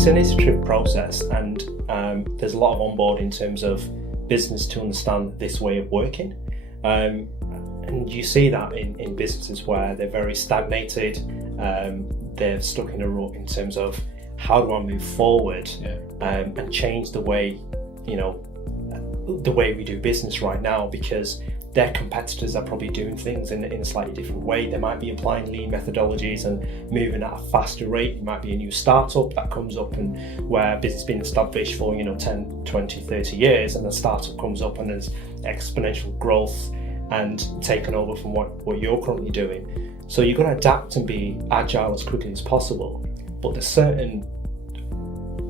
it's an iterative process, and there's a lot of onboard in terms of business to understand this way of working. And you see that in businesses where they're very stagnated, they're stuck in a rut in terms of how do I move forward and change the way, the way we do business right now, because their competitors are probably doing things in a slightly different way. They might be applying lean methodologies and moving at a faster rate. It might be a new startup that comes up and where business has been established for 10, 20, 30 years, and a startup comes up and there's exponential growth and taken over from what you're currently doing. So you've got to adapt and be agile as quickly as possible. But there's certain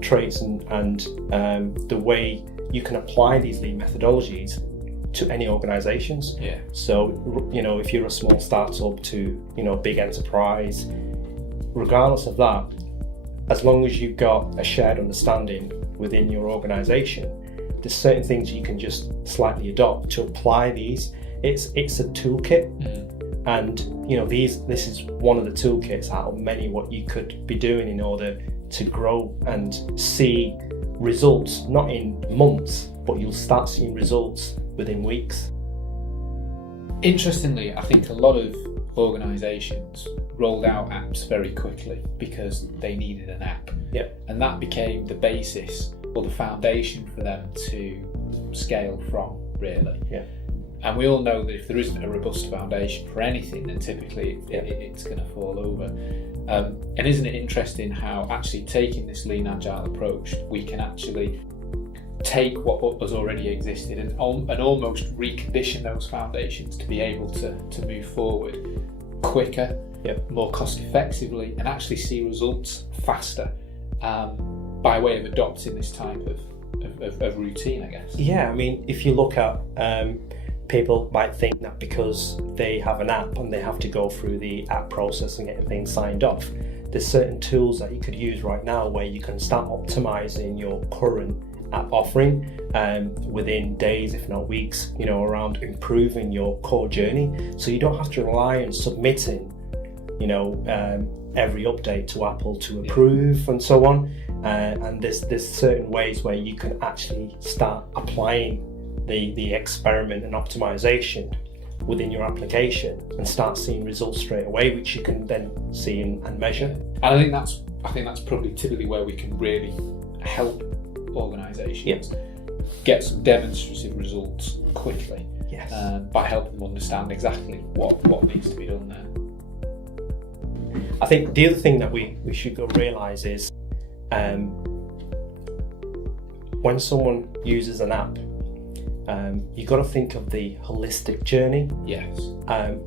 traits and the way you can apply these lean methodologies to any organizations. So if you're a small startup to big enterprise, regardless of that, as long as you've got a shared understanding within your organization, there's certain things you can just slightly adopt to apply these. It's a toolkit, and this is one of the toolkits out of many what you could be doing in order to grow and see results, not in months, but you'll start seeing results within weeks. Interestingly, I think a lot of organisations rolled out apps very quickly because they needed an app. And that became the basis or the foundation for them to scale from, really. And we all know that if there isn't a robust foundation for anything, then typically it's going to fall over. And isn't it interesting how actually taking this lean agile approach, we can actually take what has already existed and almost recondition those foundations to be able to move forward quicker, more cost effectively, and actually see results faster by way of adopting this type of routine, I guess. If you look at people might think that because they have an app and they have to go through the app process and get things signed off, there's certain tools that you could use right now where you can start optimizing your current app offering within days, if not weeks, around improving your core journey. So you don't have to rely on submitting, every update to Apple to approve and so on. And there's certain ways where you can actually start applying the experiment and optimization within your application and start seeing results straight away, which you can then see and measure. And I think that's probably typically where we can really help organisations get some demonstrative results quickly. By helping them understand exactly what needs to be done there. I think the other thing that we should go realise is when someone uses an app, you've got to think of the holistic journey.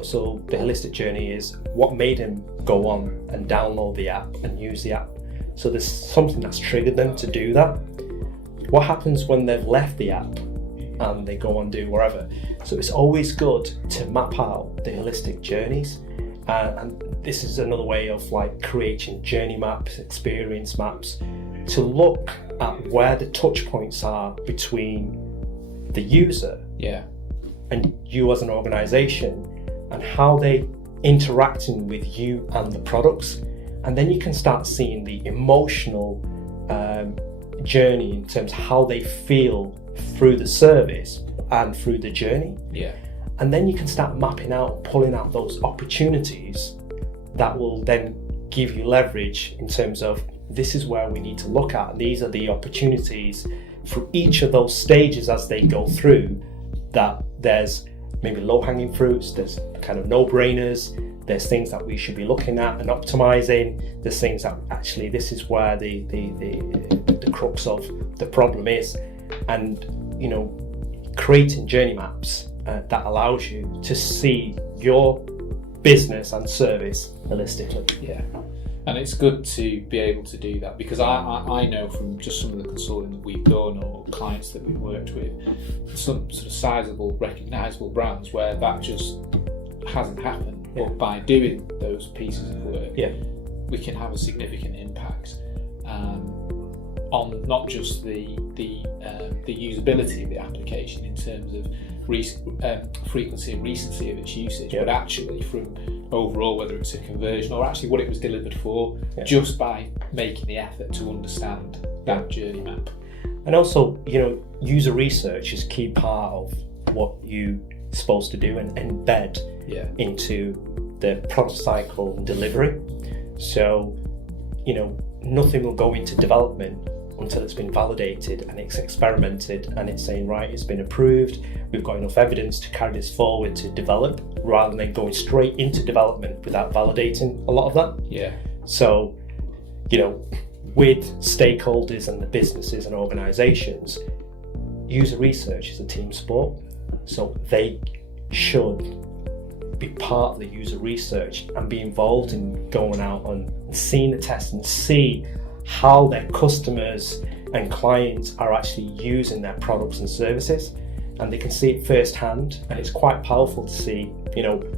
So the holistic journey is what made them go on and download the app and use the app. So there's something that's triggered them to do that. What happens when they've left the app and they go and do whatever? So it's always good to map out the holistic journeys. And this is another way of creating journey maps, experience maps, to look at where the touch points are between the user and you as an organisation, and how they interacting with you and the products. And then you can start seeing the emotional journey in terms of how they feel through the service and through the journey. And then you can start mapping out, pulling out those opportunities that will then give you leverage in terms of this is where we need to look at. These are the opportunities for each of those stages as they go through, that there's maybe low-hanging fruits, there's kind of no-brainers, there's things that we should be looking at and optimizing, there's things that actually this is where the crux of the problem is. And creating journey maps that allows you to see your business and service holistically. And it's good to be able to do that, because I know from just some of the consulting that we've done or clients that we've worked with, some sort of sizable, recognisable brands where that just hasn't happened. But by doing those pieces of work, we can have a significant impact on not just the usability of the application in terms of frequency and recency of its usage, but actually from overall whether it's a conversion or actually what it was delivered for, just by making the effort to understand that journey map. And also, user research is a key part of what you're supposed to do and embed into the product cycle and delivery. So, nothing will go into development until it's been validated and it's experimented and it's saying, right, it's been approved, we've got enough evidence to carry this forward to develop, rather than going straight into development without validating a lot of that. Yeah. So, with stakeholders and the businesses and organizations, user research is a team sport. So they should be part of the user research and be involved in going out and seeing the test and see how their customers and clients are actually using their products and services, and they can see it firsthand. And it's quite powerful to see,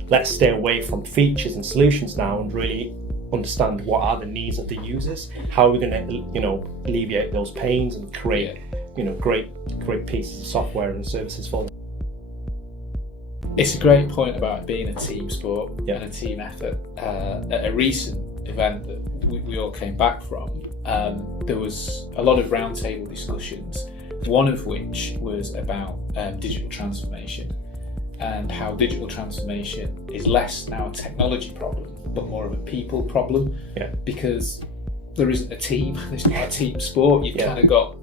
let's stay away from features and solutions now and really understand what are the needs of the users, how are we going to alleviate those pains and create great pieces of software and services for them. It's a great point about it being a team sport and a team effort. At a recent event that we all came back from, there was a lot of roundtable discussions, one of which was about digital transformation and how digital transformation is less now a technology problem but more of a people problem, because there isn't a team. There's not a team sport. You've kind of got,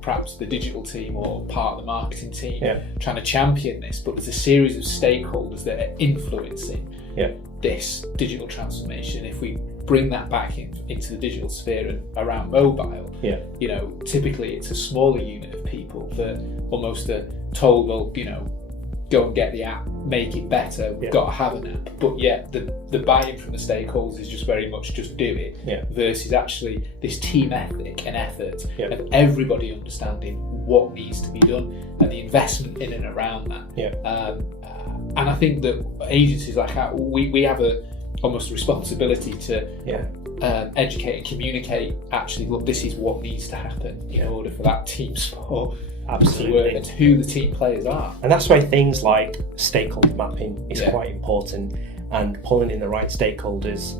perhaps the digital team or part of the marketing team trying to champion this, but there's a series of stakeholders that are influencing this digital transformation. If we bring that back into the digital sphere and around mobile, typically it's a smaller unit of people that almost are told, well, go and get the app, make it better, we've got to have an app. But yet the buy-in from the stakeholders is just very much just do it, versus actually this team ethic and effort of everybody understanding what needs to be done and the investment in and around that. And I think that agencies like ours, we have almost a responsibility to educate and communicate, actually, look, this is what needs to happen in order for that team sport to work, and who the team players are. And that's why things like stakeholder mapping is quite important, and pulling in the right stakeholders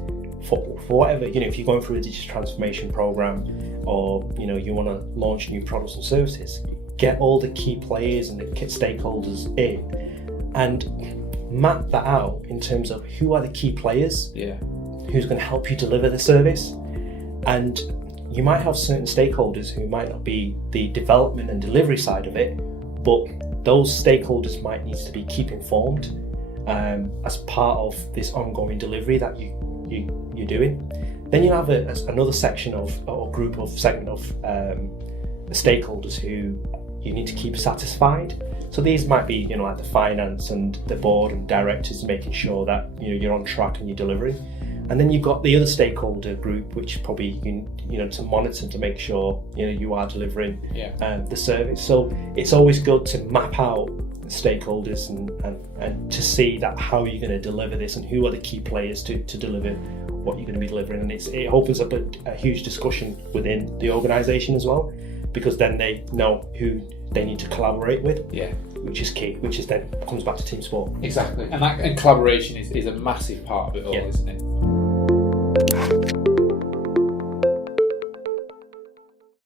for whatever, if you're going through a digital transformation program, or you want to launch new products and services, get all the key players and the stakeholders in and map that out in terms of who are the key players, who's going to help you deliver the service. And you might have certain stakeholders who might not be the development and delivery side of it, but those stakeholders might need to be keep informed as part of this ongoing delivery that you're doing. Then you have another section of, or segment of stakeholders who you need to keep satisfied. So these might be, like the finance and the board and directors, making sure that you're on track and you're delivering. And then you've got the other stakeholder group, which probably to monitor to make sure you are delivering the service. So it's always good to map out the stakeholders and to see that how you're going to deliver this and who are the key players to deliver what you're going to be delivering. And it opens up a huge discussion within the organisation as well, because then they know who they need to collaborate with, which is key, which is then comes back to team sport. Exactly, and collaboration is a massive part of it all, isn't it?